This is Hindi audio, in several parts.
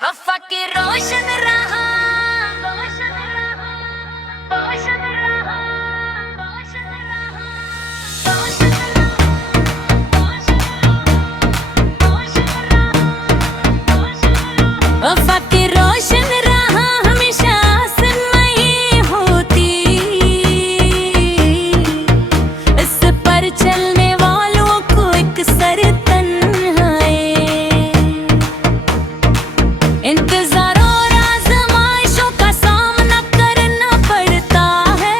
वफा की रोशन रहा, रोशन रहा, रोशन रहा, रोशन रहा, रोशन रहा। वफा की रोशन रहा, हमेशा आसमाई होती, इस पर चलने वालों को एक सर तन्हाई। इंतजार और आज़माइशों का सामना करना पड़ता है,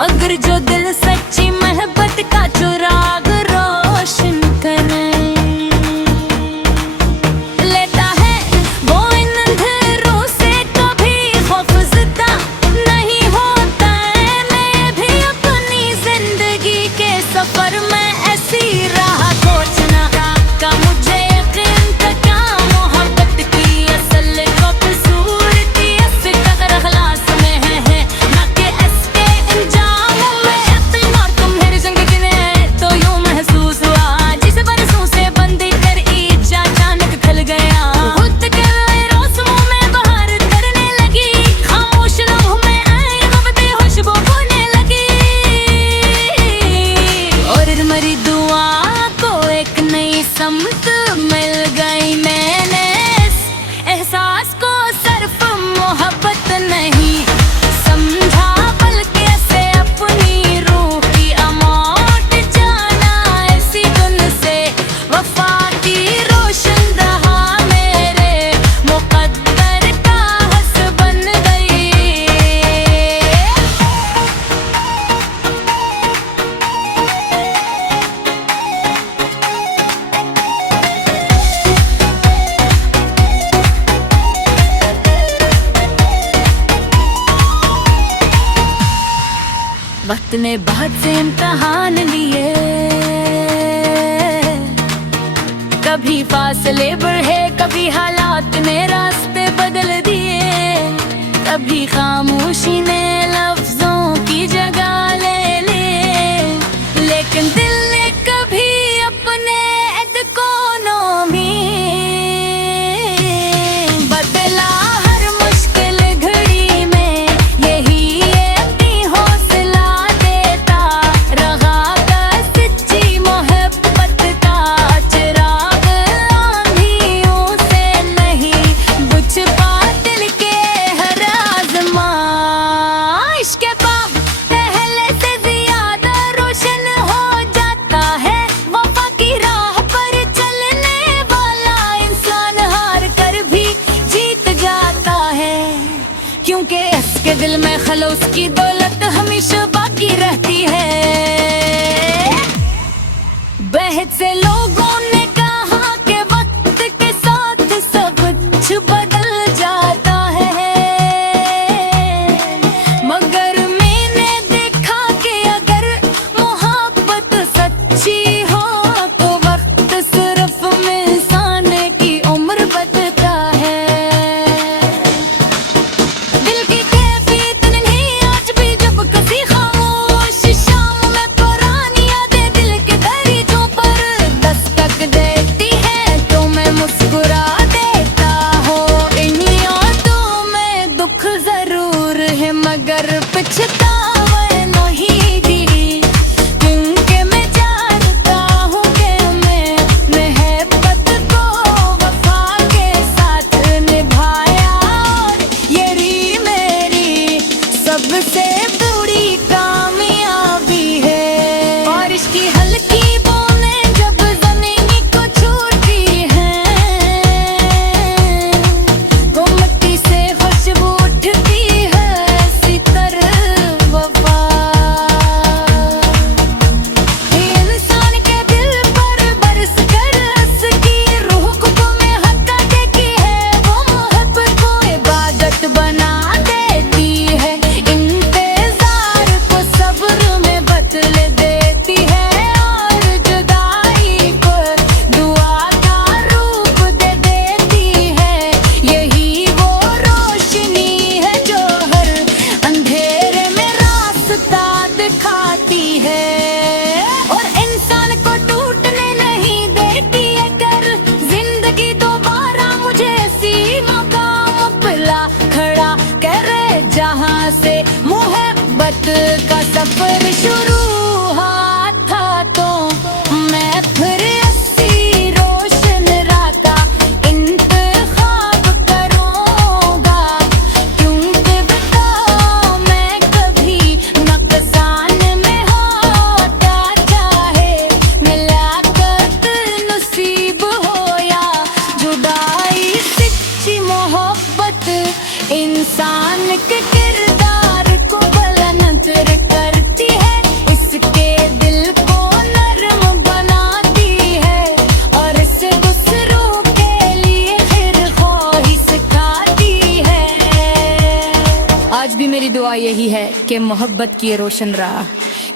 मगर जो दिल सच्ची मोहब्बत का चिराग रोशन करे, लेता है वो इन अंधेरों से कभी खौफज़दा नहीं होता है। मैं भी अपनी जिंदगी के सफर में ऐसी राह खोजना का मुझे यकीन था, क्या मोहब्बत की असल खूबसूरती इसके अखलास में है, ना कि इसके अंजाम में। यकीन और तुम मेरी जिंदगी में तो यूं महसूस हुआ, जिस बरसों से बंदी कर ईजा अचानक खल गया। खुद के रोज़ों में बहार करने लगी, खामोश लम्हों में आई मोहब्बतें खुशबू होने लगी, और मरी दुआ को एक नई समत मिल गई। मैंने इस एहसास को सिर्फ मोहब्बत नहीं समझा, बल्कि इसे अपनी रूह की अमाउंट जाना। इसी धुन से वफा की रोशन रहा, मेरे मुकद्दर का हस बन गई। वक्त ने बहुत से इम्तहान लिए, कभी फासले बढ़े, कभी हालात ने रास्ते बदल दिए, कभी खामोशी ने लफ्जों की जगह ले ली, लेकिन दिल ने कभी अपने कोनों में बदला। हर मुश्किल घड़ी में यही अपनी हौसला देता रहा, सच्ची मोहब्बत का चिराग आंधियों से नहीं बुझ पा दिल के हर आज़माइश के बाद पहले से ज्यादा रोशन हो जाता है। वफा की राह पर चलने वाला इंसान हार कर भी जीत जाता है, क्योंकि इसके दिल में खलूस की दौलत हमेशा बाकी रहती है। बहुत से लोगों ने कहा कि वक्त के साथ सब कुछ बदल जाता है, मगर मैंने देखा कि अगर मोहब्बत सच्ची हो तो वक्त सिर्फ इंसान की उम्र बदलता है। दिल की कैफियत नहीं आज भी जब कसी खामोश शाम में पुरानी यादें दिल के दरीचों पर मोहब्बत का सफर शुरू हुआ था तो मैं फिर 80 रोशन राता इंतखाब करूंगा, क्योंकि बताओ मैं कभी नुकसान में होता, चाहे मिलाकत नसीब हो या जुदाई। सच्ची मोहब्बत इंसान के किरदार को बुलंद करती है, इसके दिल को नरम बनाती है और इसे दूसरों के लिए फिर ख्वाहिश सिखाती है। आज भी मेरी दुआ यही है कि मोहब्बत की ये रोशन राह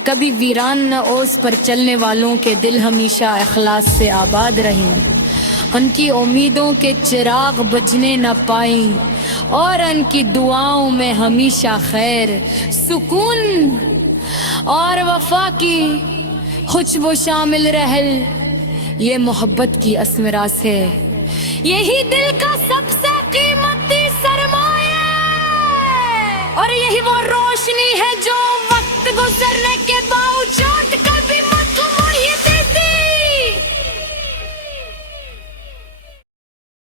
कभी वीरान न ओस पर चलने वालों के दिल हमेशा इखलास से आबाद रहें, उनकी उम्मीदों के चिराग बुझने न पाएं और उनकी दुआओं में हमेशा खैर, सुकून और वफा की खुशबू शामिल रहल। ये मोहब्बत की असमरास है, यही दिल का सबसे कीमती सरमाया है और यही वो रोशनी है जो